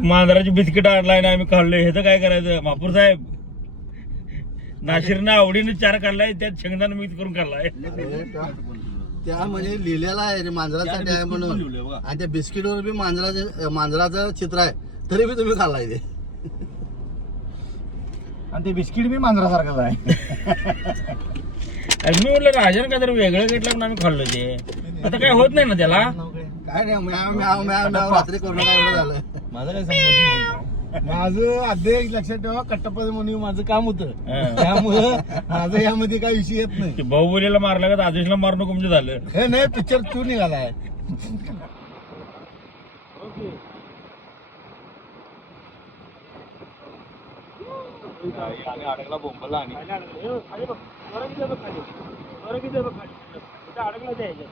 मांजराची biscuit आणलाय ना आम्ही खाल्लोय. ह्याचं काय करायचं महापूर साहेब? नाशिरनं आवडीने 4 काढलाय, त्यात शेंगदाणा मिक्स करून खाल्लाय. त्या म्हणजे लिहिलेला आहे रे मांजराचा टॅग म्हणून, आणि त्या बिस्किटवर बी मांजराचं चित्र आहे, तरी बी तुम्ही खाल्लाय ते. आणि ते बिस्किट बी मांजरासारखंच आहे. मी म्हटलं राजन काय तर वेगळं घेतलं पण आम्ही खाल्लो ते. आता काय होत नाही ना त्याला. काय नाही, म्याव म्याव म्याव म्याव रात्री करून काय एवढं झालं. माझं काय संबंध. माझं आधी लक्षात ठेवा, कट्टप्पा म्हणून माझं काम होतं, त्यामुळं माझं यामध्ये काही विषय येत नाही. बाहुबलीला मारला का आदेशला मारणं म्हणजे झालं. हे नाही, पिक्चर तू निघालाय. अडकला बोंबला आणि अडकला द्यायचं.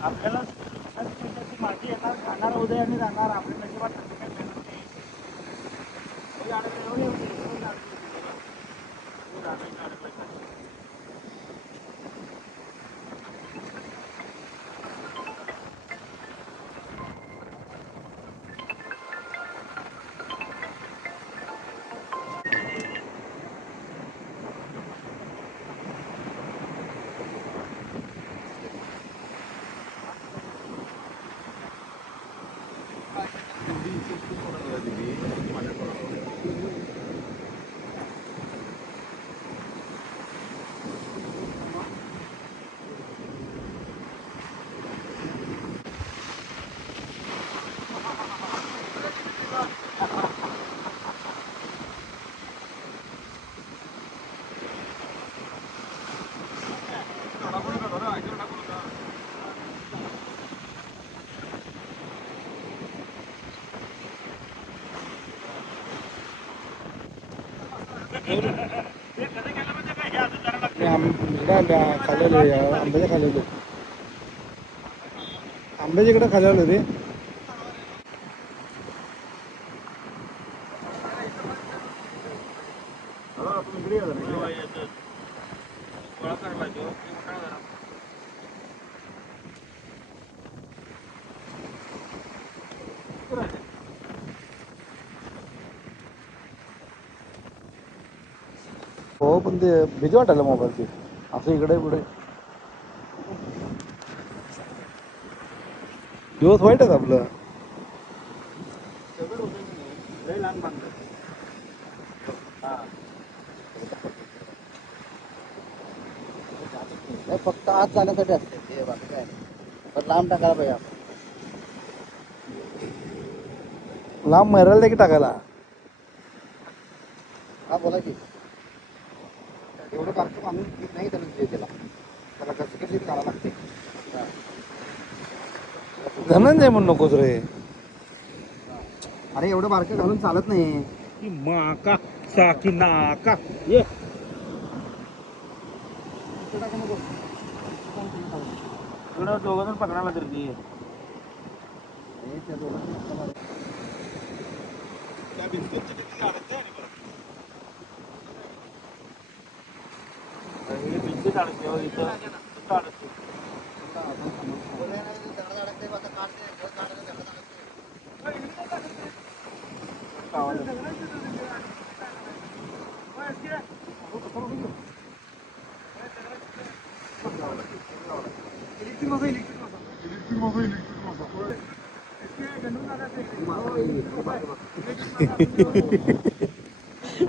आपल्याला माती येणार, खाणार उदय आणि राहणार. आपल्या नशिबात खाल्लेलो, आंब्याच्या खाल्लेलो, आंब्याच्या इकडे खाल्लेलो रे. हो, पण ते भीती वाटायला मोबाईलची असं इकडे पुढे. दिवस वाईट आहे आपलं. फक्त आत जाण्यासाठी असते ते, बाकी काय नाही. पण लांब टाकायला पाहिजे आपण. लांब मरायला की टाकायला. हा बोला की. एवढं बारकं माणूस नाही त्याला कसं कशी काढावं लागते. धनंजय म्हणून नकोच रे. अरे एवढं बारकं घालून चालत नाही. माका साकी नाका ये दोघं पकडायला तर ती बिस्किट अडकते इथं अडकते.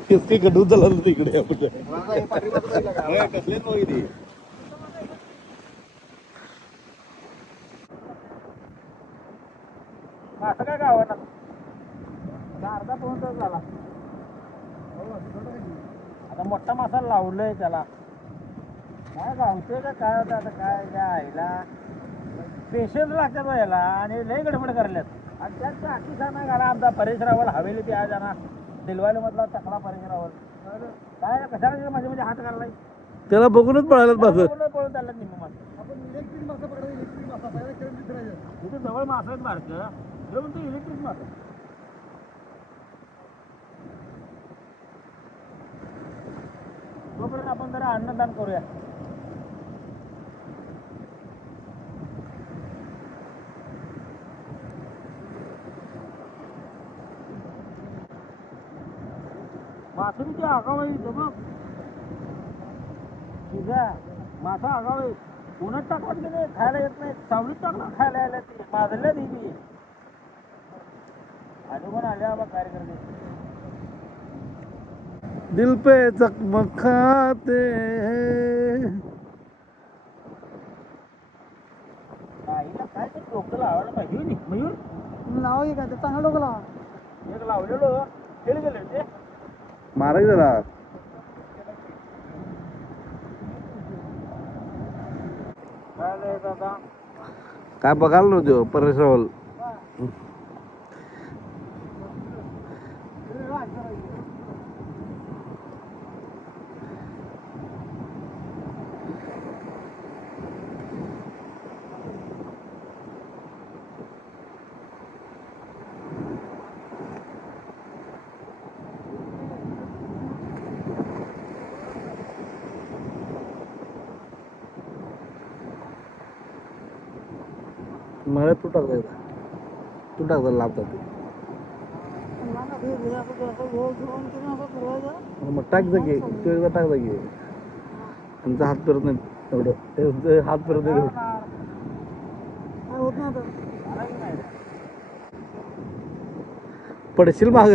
किसके गडू झाला तिकडे आपलं. असं काय गावात अर्धा पाऊण तास झाला. आता मोठा मासा लावलोय त्याला. काय गावतोय का काय होतं आता काय त्या आईला पेशंट लागतात याला आणि लय गडबड करल्यात. आणि त्यात आखी साना घाला आमचा परेश रावल हवेली ते आज जाणार दिलवाले मधला तकडा परेश रावल. काय कशाला माझे म्हणजे हात घाललाय त्याला बघूनच पळायला पाहिजे. पळून चालला निम्म मासा. आपण इलेक्ट्रिक मासा पकडा, इलेक्ट्रिक मासा तिथे जवळ मासा आहेत बारकं ते म्हणतो इलेक्ट्रिक मासा तोपर्यंत आपण जरा अन्नदान करूया मासुरीची आगाव आहे इथं बघ तुझ्या मासा आगाव आहे उन्हात टाकला की नाही खायला येत नाही सावलीत टाकला खायला यायला ती माजल्या देवी आजोबा आल्या बा कार्यक्रम दिल पे चकमकाते हैं. आईला काय ते डोकं लावायला पाहिजे हो नी. मयूर लावा की काय ते चांगलं डोकं लावा एक लावलेलो खेळ गेले ते मारा की जरा काय नाही दादा काय बघायला नव्हतं परेश रावल मला तू टाकता लाभतात मग टाक जा की तू एकदा टाक जा की तुमचा हात फिरत नाही एवढं हात फिरत नाही होत नाही पडशील माग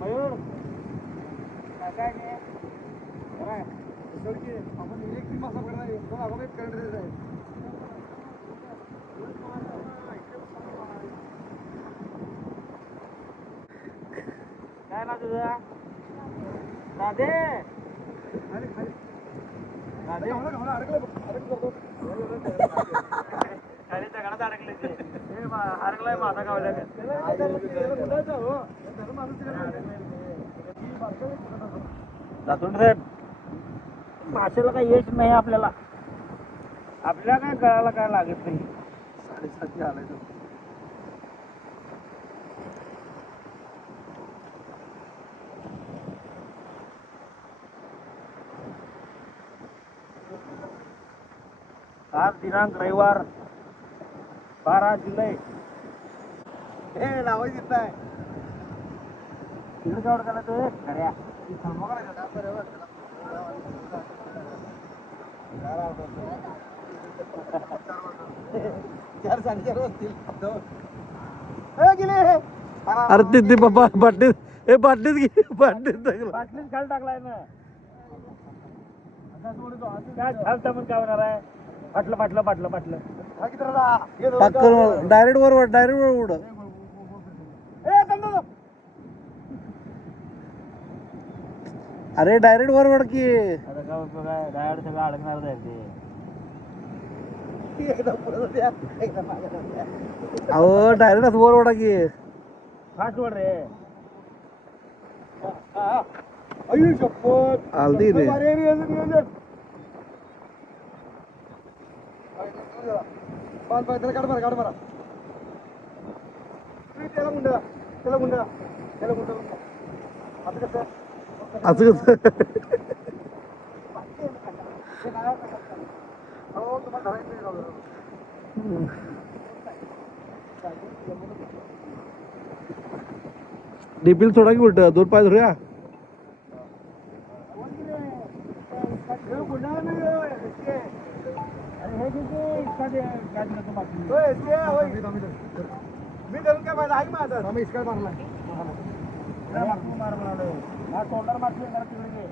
मयूर काय नाही आपण इलेक्ट्रिक मासा करणार करंट आहे काय ना तुझा राधे राधे खाली दगडात अडकले ते अडकलाय माझा गावल्या दातुंड साहेब माशाला काही यश नाही आपल्याला काय गळाला काय लागत नाही 7:30 आलाय तो आज दिनांक रविवार 12 जुलै हे लावायची नाही तिकडे काय करायला तो खऱ्या अरे ते बाबा बाटलीत हे बाटलीत बाटलीच खाली टाकलाय ना काय खालता पण काय होणार आहे फाटलं पक्कन डायरेक्ट वर उड अरे डायरेक्ट वर की आता काय उपयोग आहे डायरेक्ट सगळं अडकणारच आहे ते अहो डायरेक्ट वर ओढा की फास्ट वर रे हल्दी रे काढ बरा त्याला गुंडा आता कसं असं कसं हो तुम्हाला धरायचं डीपील सोडा की उलट 2 पाय धरूया मी धरून काय पाहिजे आहे माझा आम्ही इस्काळ मारलाय हा तोंडावर मारली जरा तिकडे घे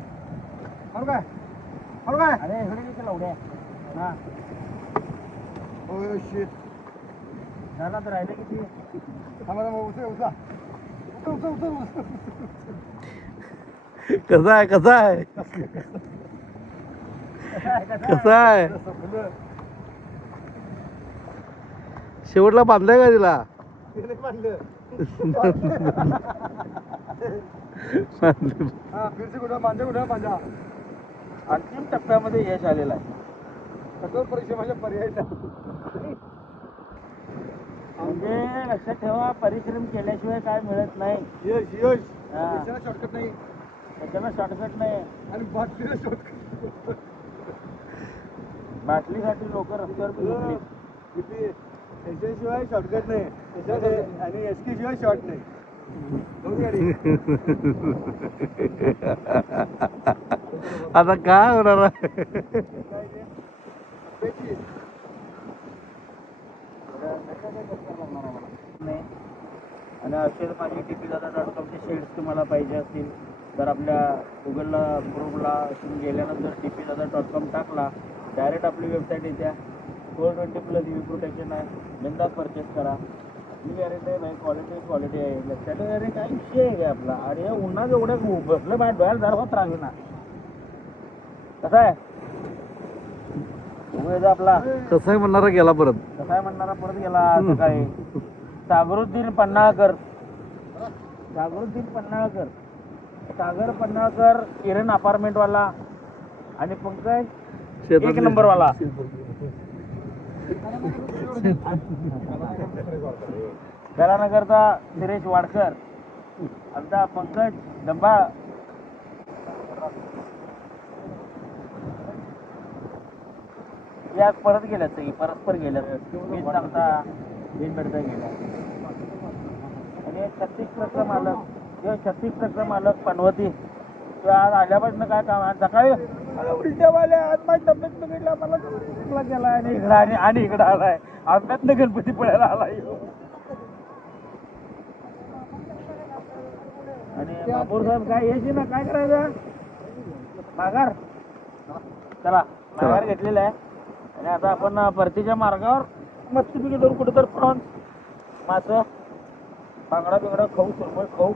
हळू काय अरे इकडे घे लावड्या हा ओ शिट झाला तर राहिले किती आम्हाला उचला कसा आहे शेवटला बांधलाय का तिला बांधलं हाँ फिर से कुठं पांजा अंतिम टप्प्यामध्ये यश आलेलं आहे. कठोर परिश्रमाच्या पर्याय नाही. म्हणजे लक्षात ठेवा, परिश्रम केल्याशिवाय काय मिळत नाही. यश यश हा. यशाला शॉर्टकट नाही त्याच्यानं शॉर्टकट नाही. आणि बाटलीला शॉर्टकट. बाटलीसाठी लोक रस्त्यावर फिरली. किती यशाशिवाय शॉर्टकट नाही, यशाला आणि एसकी शिवाय शॉर्ट नाही. जाऊ गाडी. आता काय होणार आहे? काय ते? अपेची. नाही. आणि असेल माझी TPDada.com चे शेड्स तुम्हाला पाहिजे असतील तर आपल्या गुगलला क्रोमला तुम्ही गेल्यानंतर TPDada.com टाकला, डायरेक्ट आपली वेबसाईट येत्या. 420+ UV प्रोटेक्शन आहे, बिंदास परचेस करा. ही गॅरेंटी आहे भाई, क्वालिटी आहे. लक्षात अरे काय विषय आहे का आपला? अरे उन्हात एवढं बसलं माझ्या डोळ्याला जरा होत राहू ना. कसं आहे आपला कसं आहे म्हणणारा गेला परत. कसा आहे म्हणणारा परत गेला सकाळी. सागरुद्दीन पन्हाळकर, सागर पन्हाळकर, किरण अपार्टमेंटवाला आणि पंकज 1 नंबरवाला. बेलानगरचा सुरेश वाडकर, आमचा पंकज डंबा. या परत गेल्यात सगळी, परस्पर गेल्यात. वीज सांगता वीज भेटता गेल्या. आणि 36 ट्रकचा मालक, किंवा 36 ट्रकचा मालक पनवती, किंवा आज आल्यापासून काय काम आहे. सकाळी उलट्यावाल्या, आज माझी तब्येत बिघडला, मला ट्रकला गेला आणि इकडं आणि इकडं आलाय. आंब्यातनं गणपती पळायला आलाय. आणि बापूर साहेब काय यायची ना, काय करायचं? माघार. चला माघार घेतलेला आहे. आणि आता आपण परतीच्या मार्गावर मस्तपैकी जाऊन कुठं तर प्रॉन्स, मासं, बांगडा बिंगडा खाऊ, सुरमई खाऊ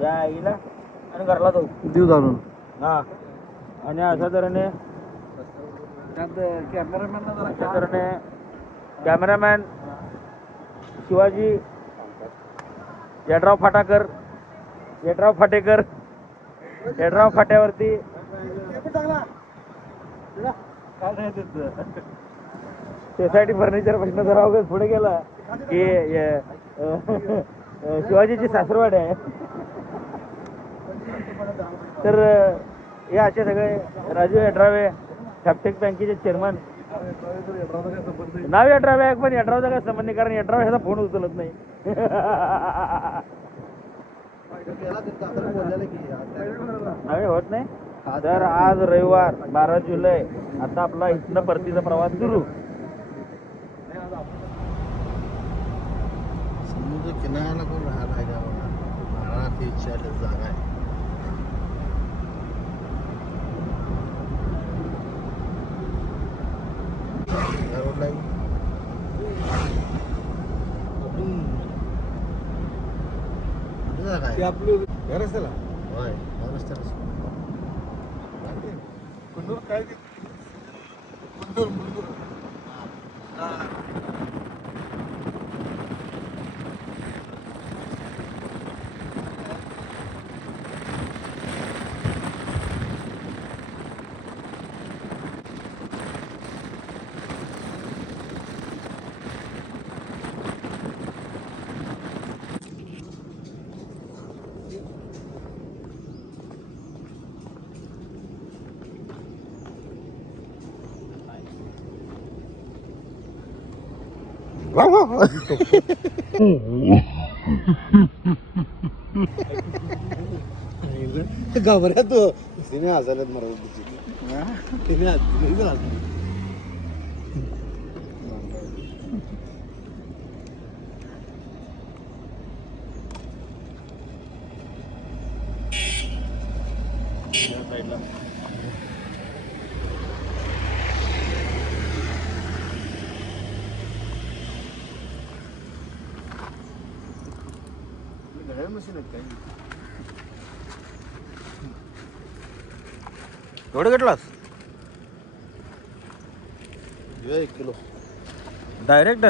जाईला आणि घरला जाऊ देऊ जाणून. हा. आणि अशा तऱ्हेने कॅमेरामॅन शिवाजी यड्राव फाटेकर, यड्राव फाट्यावरती काय नाही तिथं सोसायटी फर्निचर पासून जरा अवघड पुढे गेला की शिवाजीची सासरवाडी आहे. तर हे असे सगळे राजू यड्रावे, फॅप्टेक बँकेचे चेअरमन. नाव यड्रावे आहे पण यड्रावचा काय संबंध नाही, कारण यड्राव ह्याचा फोन उचलत नाही. नवे होत नाही. तर आज रविवार 12 जुलै, आता आपला इथनं परतीचा प्रवास सुरू. समुद्र किनाऱ्याला कोण राहत आहे का बघा. महाराष्ट्र इच्छा जागा आहे. या रोडला आहे. कुठे जागा आहे? आपली घर असला होय, या रस्त्याला. कुंडूर काय ते? कुंडूर घाबऱ्या तो तिने हसायला मरत तिने मशीन आहेत काय एवढं घेतलास 1 किलो डायरेक्ट?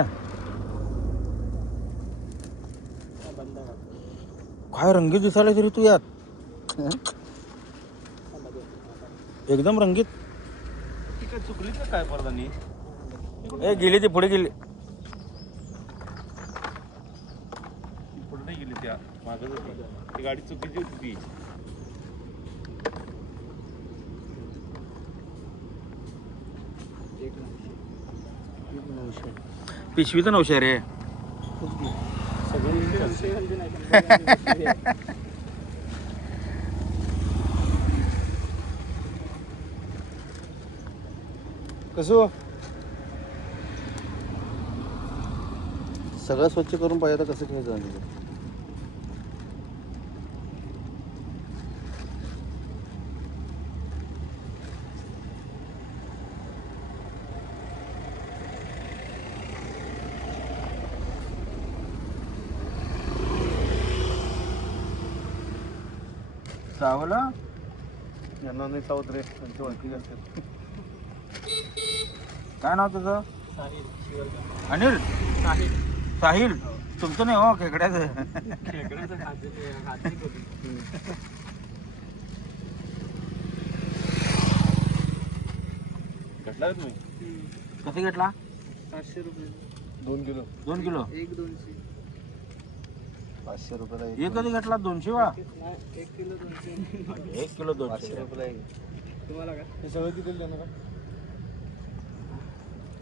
काय रंगीत दिसायला तरी तू यात एकदम रंगीत. चुकली तर काय परदानी ए गेली ती पुढे गेली. पुढे नाही गेली त्या मागच होती ती गाडी चुकीची होती ती. पिशवी तर 900 रे. कसं सगळं स्वच्छ करून पाहिजे तर कसं घ्यायचं. चावला यांना नाही सावत रे त्यांची ओळखी असतात. काय नाव तुझं? अनिल साहिल. तुमचं नाही हो खेकड्याचं. घेतला तुम्ही कसे घेतला? 2 किलो 2 किलो. 500 रुपयाला हे कधी घेतला? 200 वेळा. 1 किलो 200. 1 किलो 200. 500 रुपयाला एक. तुम्हाला काय हे सगळं किती देणार का?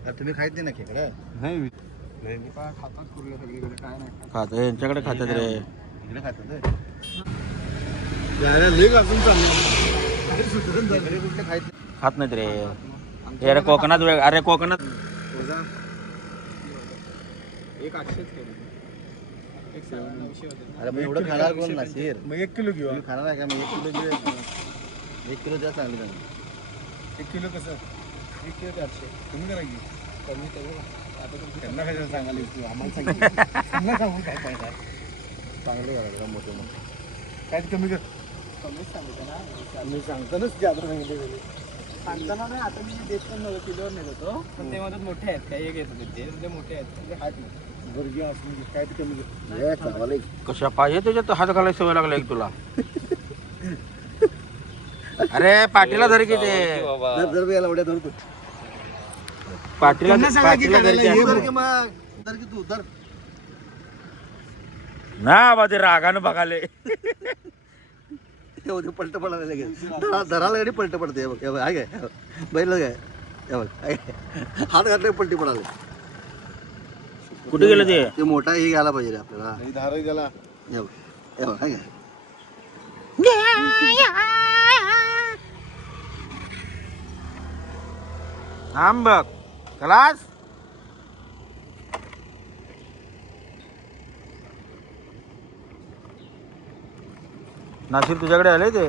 अरे तुम्ही खायच नाही ना खेकडा. नाही खातात कुर्ले सगळीकडे काय नाही खात यांच्याकडे खातात रे. इकडे खातात कुठले खायचं. खात नाहीत रे. हे अरे कोकणात वेग. अरे कोकणात एक 800 केलं. एक 900 होते. अरे मग एवढं खाणार कोण नसेल. मग 1 किलो घेऊ. तुम्ही खाणार आहे का? मग 1 किलो घेऊया. 1 किलो द्या चांगली चांगली. 1 किलो कसं? 1 किलो 400. तुम्ही करा की कमी करू. आता त्यांना काय सांगायला आम्हाला सांगितलं. त्यांना सांगून काय फायदा? चांगलं करायचं मोठे मोठे. काय कमी कर. कमीच सांगितलं ना. मी सांगतानाच जादा सांगितलं. सांगताना नाही. आता मी देत पण नव्हतं. किलोवर नेत होतो. पण ते म्हणत मोठे आहेत. काही एक येत होते ते म्हणजे मोठे आहेत. म्हणजे हात नाही. गुडघे असून काय ते कमी कर. कशा पाहिजे त्याच्यात हात घालायची सवय लागला एक तुला. अरे पाटीला धर की ते. जर याला एवढ्या धरतो. पाटीला पाटीला धर की. धर की मग. धर की तू धर. ना बा ते रागानं बघाले. एवढे पलट पडायला लगेच. धराला गाडी पलट पडते. हे बघ हे बघ. आहे काय बैल काय हे बघ. हात घातले पलटी पडाले. कुठे गेलं ते? ते मोठा हे घ्यायला पाहिजे रे आपल्याला. धार गेला. हे बघ हे बघ. आहे काय आम बघ खलास. नाशिक तुझ्याकडे आले ते.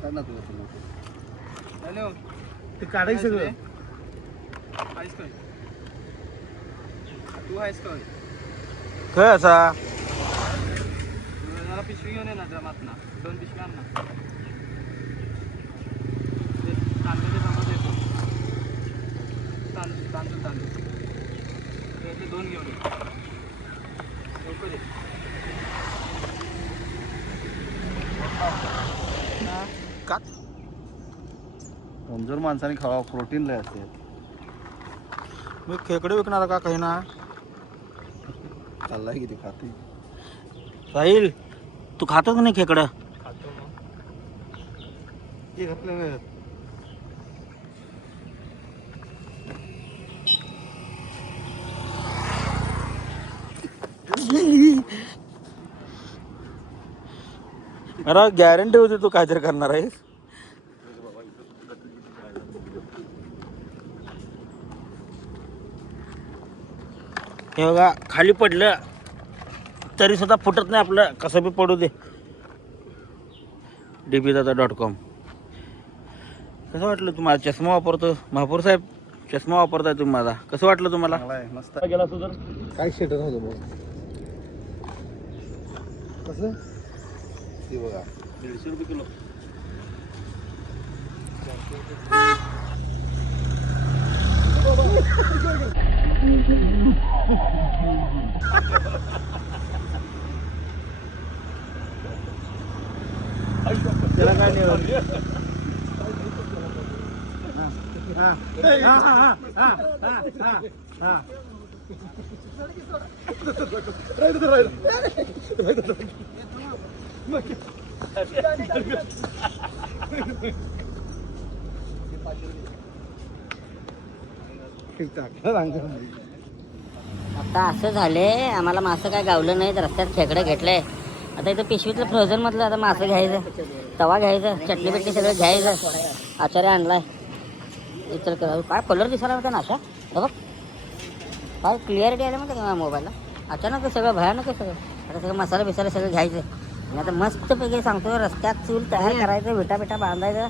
काढ ना तुला. हॅलो ते काढायचं सगळं. आहेस काय? तू आहेस काय? काय असा मला पिशवी घेऊन ये ना जमातना. 2 पिशव्या आण ना. तांदूळ समोर येतो. तांदूळ त्यातले 2 घेऊन ये. लवकर ये. का कमजोर माणसाने खावा. प्रोटीन लय असते. मी खेकडे विकणार का काही ना. चाललाय किती खाते. साहिल तू खातच नाही खेकडं. हे घातलं अरे गॅरंटी होती तू काहीतरी करणार आहेस. हे बघा खाली पडलं तरी सुद्धा फुटत नाही आपलं. कसं बी पडू दे. dpdata.com. कसं वाटलं तुम्हाला? चष्मा वापरतो महापौर साहेब. चष्मा वापरताय तुम्ही माझा. कसं वाटलं तुम्हाला? मस्त. गेला सुधर. काय शेटर होतं मग कसं? ती बघा 150 रुपये किलो. त्याला काय नाही होत. हा, हा, हा, हा, हा, हा, हा, हा. आता असं झालंय आम्हाला मासं काय गावलं नाही रस्त्यात खेकडं घेतलंय. आता इथं पिशवीतलं फ्रोझन मधलं आता मासं घ्यायचं, तवा घ्यायचं, चटणी बिटणी सगळं घ्यायचं. आचार्य आणलाय इतर काय कलर दिसायला होता ना अशा बघ काय क्लिअरिटी आलं म्हणते का मोबाईलला. अचानक सगळं भयानक आहे सगळं. आता सगळं मसाला बिसाला सगळं घ्यायचं आणि आता मस्तपैकी सांगतो रस्त्यात चूल तयार करायचं, विटा बिटा बांधायचं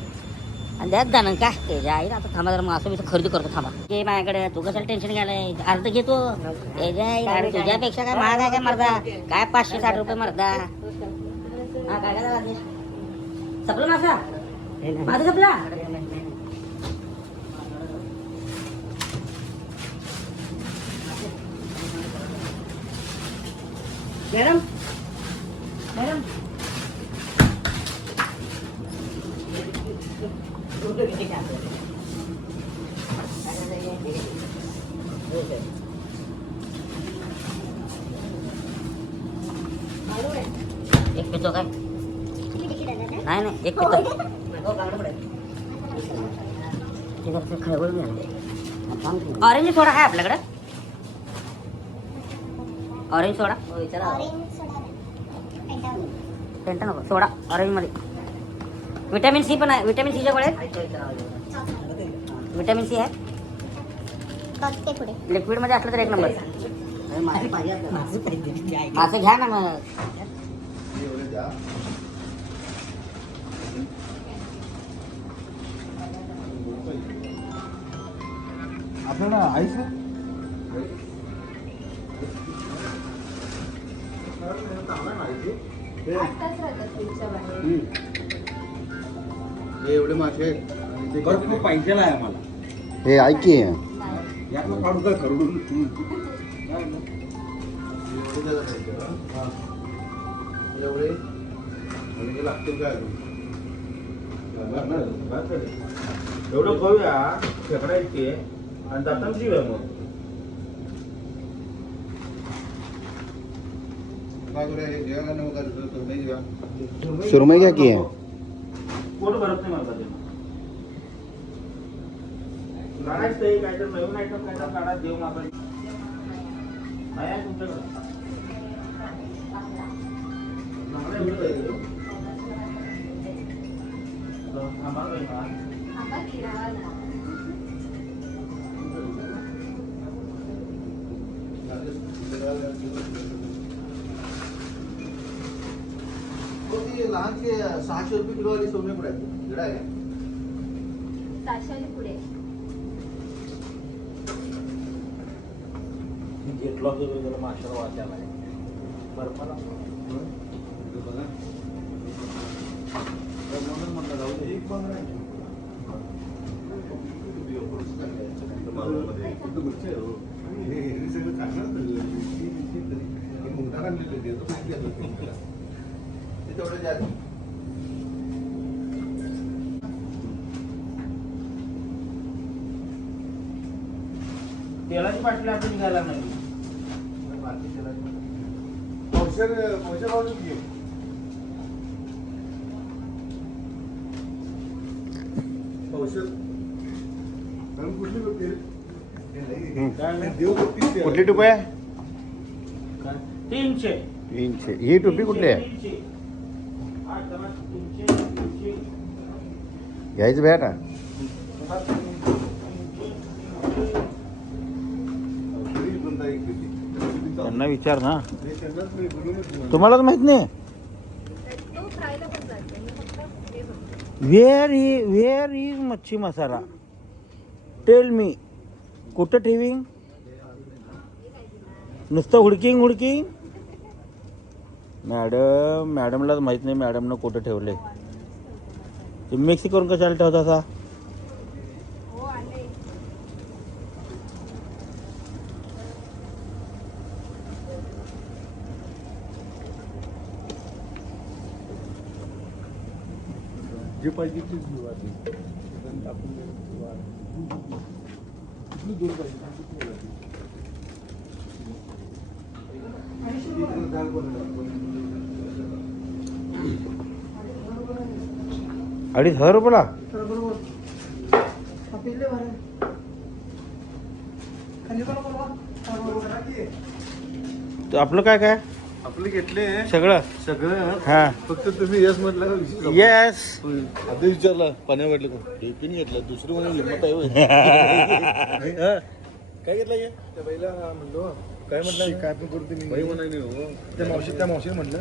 आणि त्यात जाणं काय ते जाईल. आता थांबा जरा मासं बिसं खरेदी करतो थांबा. ते माझ्याकडे तू कशाला टेन्शन घ्यायलाय, अर्ध घेतो त्याच्या तुझ्यापेक्षा काय महाग आहे काय मर्दा, काय 560 रुपये मर्दा. हा काय काय सपलं मासा माझं सपला. मॅडम मॅडम एक पितो काय नाही नाही एक पितो ऑरेंज सोडा आहे आपल्याकडे. ऑरेंज सोडा पेंटा नको सोडा ऑरेंज मध्ये. विटॅमिन सी पण आहे, विटॅमिन सीच्या गोळ्या विटॅमिन सी आहे लिक्विड मध्ये असलं तर एक नंबर. मासे घ्या ना मग. आपल्याला आईस एवढे मासे खूप पाहिजे आहे आम्हाला. हे ऐक की यातलं काढू काय खरडून एवढे लागतील काय एवढं खाऊया खेकडा इतके आणि जाताना जीव आहे मग. सुरमई क्या की है पोट भरत नाही मला ते. काढायचं काय तर नवीन आयटम काय तर काढा देऊन आपण आहे तुमच्याकडे. लहानचे 600 रुपये किलो वाली सोने पडायचे जरा आहे 700 पुढे घेतलो असतो जरा माशाला वाचायला बर्फाला म्हणून म्हटलं जाऊ दे. एक पण नाही तेलाची बाटली आपण घ्यायला नाही. औषध औषध घे औषध कुठली टोपी आहे 300 300 ही टोपी कुठली आहे घ्यायचं भेट ना त्यांना विचार ना तुम्हालाच माहित नाही. तो फ्रायला पण जायचं मी फक्त हे बघते. वेअर इज मच्छी मसाला टेल मी कुठं ठेवीन नुसतं हुडकिंग मॅडमलाच माहित नाही मॅडमनं कुठं ठेवले. तुम्ही मिक्स करून कशाला ठेवता असा हो आले जे पाहिजे तेच घेऊ आधी. नंतर आपण घेऊ आधी. कुठली दूर पाहिजे कुठली पाहिजे? ₹2,500 तर आपलं काय काय आपले घेतले सगळं सगळं. हा फक्त तुम्ही यस म्हटलं का विषय संपला. येस आधी विचारलं पाण्या वाटलं का टिफिन घेतलं दुसरी म्हणजे हिंमत आहे होय. काय घेतलं हे त्या बाईला म्हणलो काय म्हटलं काय पण करू तुम्ही बाई म्हणाली हो. त्या मावशीने म्हटलं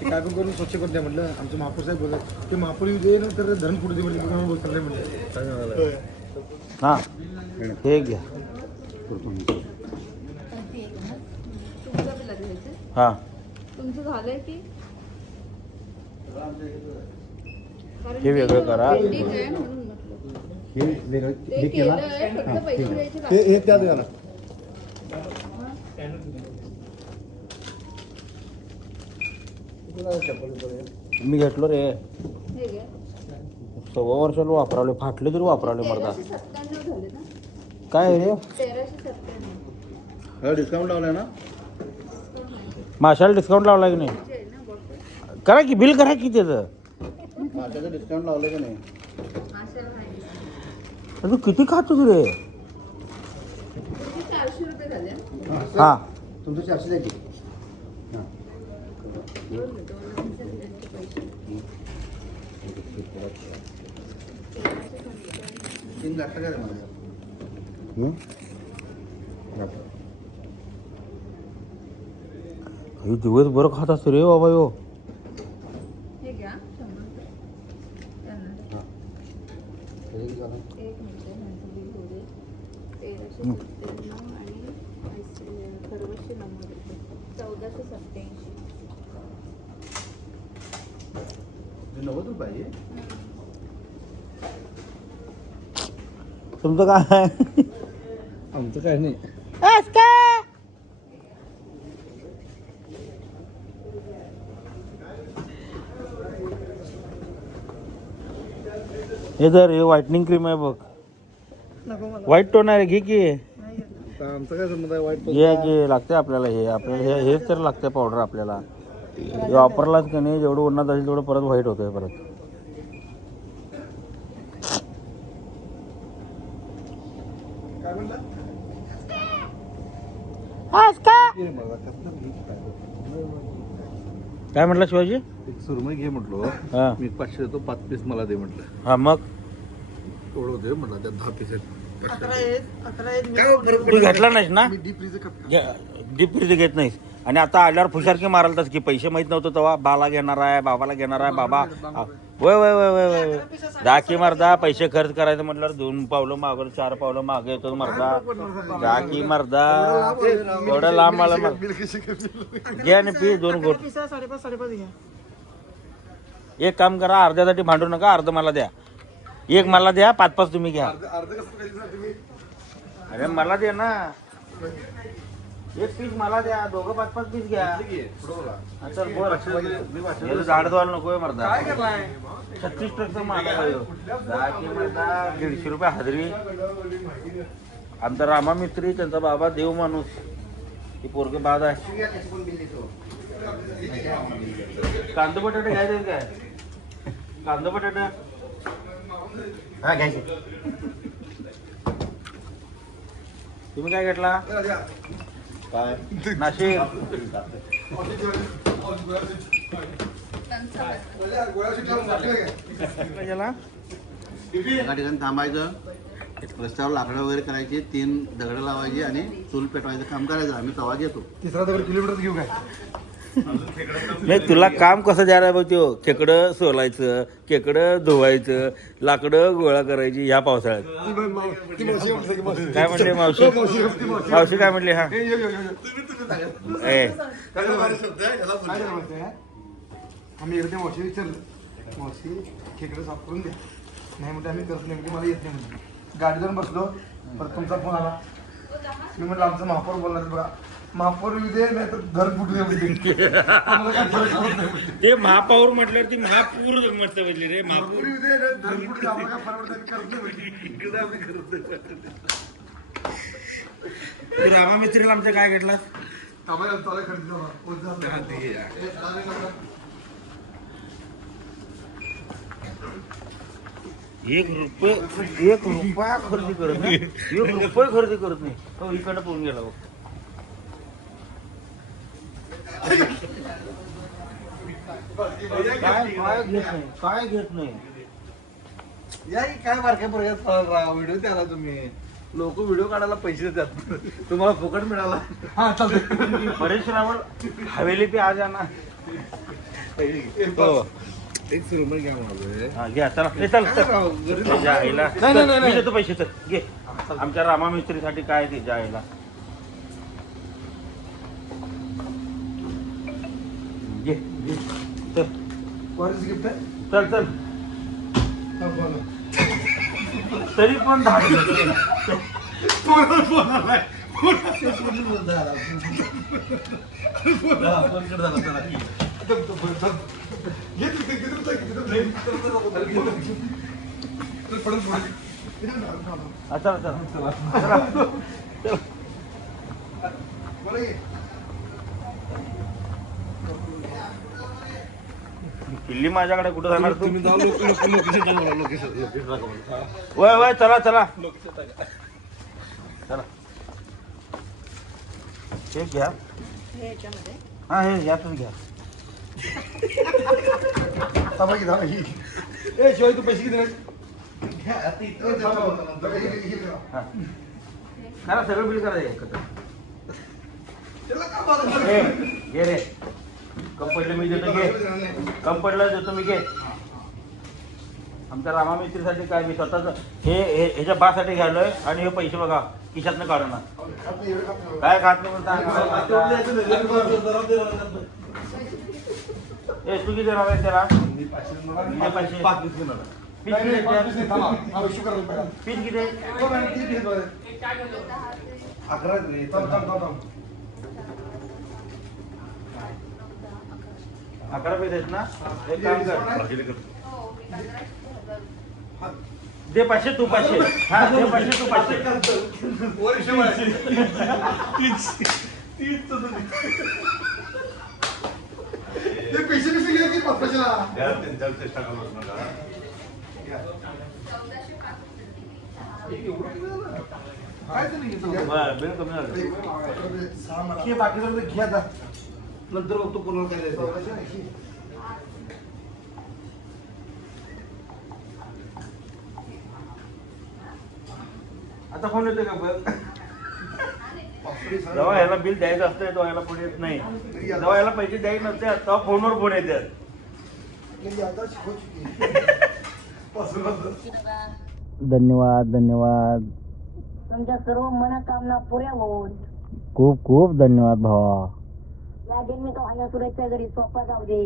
की काय पण करून स्वच्छ करून द्या म्हटलं. आमचं महापौर साहेब बोलत ते महापौर येऊ दे ना तर धरण फुटू दे म्हटलं बोलतात नाही म्हटलं. काय म्हणाला? हा हे घ्या तुमचं बिल घ्यायचं हा तुमचं झालंय की कारण हे वेगळं करा. pending आहे म्हणून म्हटलं. हे वेगळं ते केलंय, फक्त पैसे द्यायचे बाकी. हे त्यात घाला. मी घेतलो रे हे घ्या. 1.25 वर्षाला वापरावले फाटले तरी वापरावले मरदा 1397 झाले ना काय रे 1397 हा डिस्काउंट लावलाय ना. माशाला डिस्काउंट लावला की नाही आहे ना बॉटल करा की बिल करा की त्याचं त्याचं डिस्काउंट लावलं का नाही. माशाला नाही तू किती खातो रे तुमचे 400 रुपये झाले ना? हा तुमचं 400 द्या की. दोन मिनिटं, मला तुमच्या बिलाचे पैसे. 3 लाख काय मला. हे दिवस बरं खात असतो रे बाबा यो हे घ्या 100 रुपये. त्यांना एक मिनिट ह्यांचं बिल होऊ दे. 1397 आणि 1390 रुपये 1487. 90 रुपये. तुमचं काय आमचं काय नाही. हे जर हे व्हाईटनिंग क्रीम आहे बघ व्हाईट टोन आहे घे की आता आमचं काय संबंध आहे वाईट हे घे लागते आपल्याला हे आपल्याला हेच तर लागते पावडर आपल्याला हे वापरलाच का नाही जेवढं उन्हात असेल तेवढं परत व्हाईट होतंय परत काय म्हणलं? काय म्हटलं शिवाजी एक सुरमई घे म्हटलो. हा मी 500 देतो 5 पीस मला दे म्हटलं. हा मग एवढं दे म्हटलं त्यात 10 पीस आहेत. तू घेतला नाहीस ना मी deep freezer cup deep freeze घेत नाहीस आणि आता आल्यावर फुशारकी मारालतास की पैसे माहित नव्हतं तेव्हा बाला घेणार आहे बाबाला घेणार आहे बाबा वय वय वय वय वय जा की मरदा पैसे खर्च करायचं म्हटल्यावर 2 पावलं मागं 4 पावलं मागे येतो मरदा जा की मरदा एवढं लांब मला घ्या आणि पी 2 गोट 5.5 घ्या. एक काम करा अर्ध्यासाठी भांडू नका अर्ध मला द्या एक मला द्या 5-5 तुम्ही घ्या अर्ध कसं पाहिजे ना तुम्ही? अरे मला द्या ना एक पीस मला द्या दोघं 5-5 पीस घ्या हा, चल बोल झाड धुवायला नकोय मरदा 36% माल आहे ह्यो. जा की मरदा 150 रुपये हाजरी आमचा रामा मिस्त्री त्यांचा बाबा देव माणूस ही पोरगे बाद आहे कांदा बटाटे घ्यायचे काय कांदा बटाटा हा घ्यायचे तुम्ही काय घेतला काय नाशिक गेला एका ठिकाणी थांबायचं रस्त्यावर लाकडं वगैरे करायची 3 दगडं लावायची आणि चूल पेटवायचं काम करायचं आम्ही तवा घेतो. तिसरा दगड किलोमीटर घेऊ काय? नाही तुला काम कसं द्यायला बघ त्यो खेकडं सोलायचं खेकडं धुवायचं लाकडं गोळा करायची ह्या पावसाळ्यात ती मावशी म्हणते की मावशी. काय म्हणले मावशी मावशी काय म्हणली हा ए, यो, यो, यो, यो. ए काय झालं माहिती आहे? आम्ही एकदा मावशी विचारलं मावशी खेकडं साफ करून द्या नाही म्हणजे आम्ही करत नाही म्हणजे मला येत नाही म्हणजे गाडी जाऊन बसलो परत तुमचा फोन आला मी म्हटलं आमचं महापौर बोलणार बघा महापौर येऊ दे नाही तर घर फुटले म्हणजे आम्हाला काय फरक पडत नाही म्हणजे. ते महापौर म्हटल्यावर ती महापूर म्हटलं पाहिजे रे महापूर. महापौर येऊ दे नाही तर घर फुटले आम्हाला काय फरक पडत नाही, करत नाही म्हणजे. इकडे आम्ही करत नाही. तू रामा मिस्त्रीला आमच्या काय घेतला? आम्हाला चालू खर्च जमा. पोच झाला. एक रुपया खरेदी करत नाही, 1 रुपये खरेदी करत नाही. हो इकडं पळून गेला हो. काय घेत नाही. या की काय बारक्या पोरग्यात व्हिडिओ द्याला तुम्ही. लोक व्हिडिओ काढायला पैसे देतात, तुम्हाला फुकट मिळाला. हा चालतंय. परेश रावल हवेली पे आ जाना. हो. एक रुपये घ्या मला. हा, घ्या चला ए, चल चल. त्याच्या आईला चल, मी देतो पैसे. चल घे. आमच्या रामा मिस्त्रीसाठी काय ते जायला घे घे. चल कॉलेज गिफ्ट आहे. चल चल. हा, बोला. तरी पण 10 घे तू ते, किती रुपये, किती रुपये? चल, पडून पडून. चला चला चला. बरं घे. किल्ली माझ्याकडे कुठं जाणार तू? तुम्ही जाऊ लोकेशन वय वय चला चला चला. हे घ्या. हा हे यातच घ्या. थांबा की, थांबा की. ए शिवाय तू पैसे किती नाही? हा. करा सगळं बिल करा एकत्र. घे रे. कंपनीला मी देतो घे. कंपनीला देतो मी घे. आमच्या रामा मिस्त्रीसाठी काय मी स्वतःच हे ह्याच्या बासाठी घ्यालोय आणि हे पैसे बघा खिशातनं काढू ना. काय खात नाही म्हणता. ए तू किती देणार आहे त्याला? हे पैसे पीस किती आहे? पीस किती आहे? 11 दिले. थांब, थांब, थांब, थांब. 11 पैसे आहेत ना? एक काम कर. दे 500 तू 500. हा दे 500 तू 500. ते पैसे बिसे घे की 500ला. काय ते नाही घेतो. बरं, बिल कमी झालं. घे बाकीचं घे आता. नंतर बघतो कोणाला काय द्यायचं. आता फोन येतोय का बघ. जेव्हा ह्याला बिल द्यायचं असतं तेव्हा ह्याला फोन येत नाही. जेव्हा ह्याला पैसे द्यायचे नसते तेव्हा फोनवर फोन येतात. धन्यवाद धन्यवाद. तुमच्या सर्व मनोकामना पुऱ्या होऊन खूप खूप धन्यवाद भावा. या दिन मी तो शुभेच्छा घरी सोपा जाऊ दे.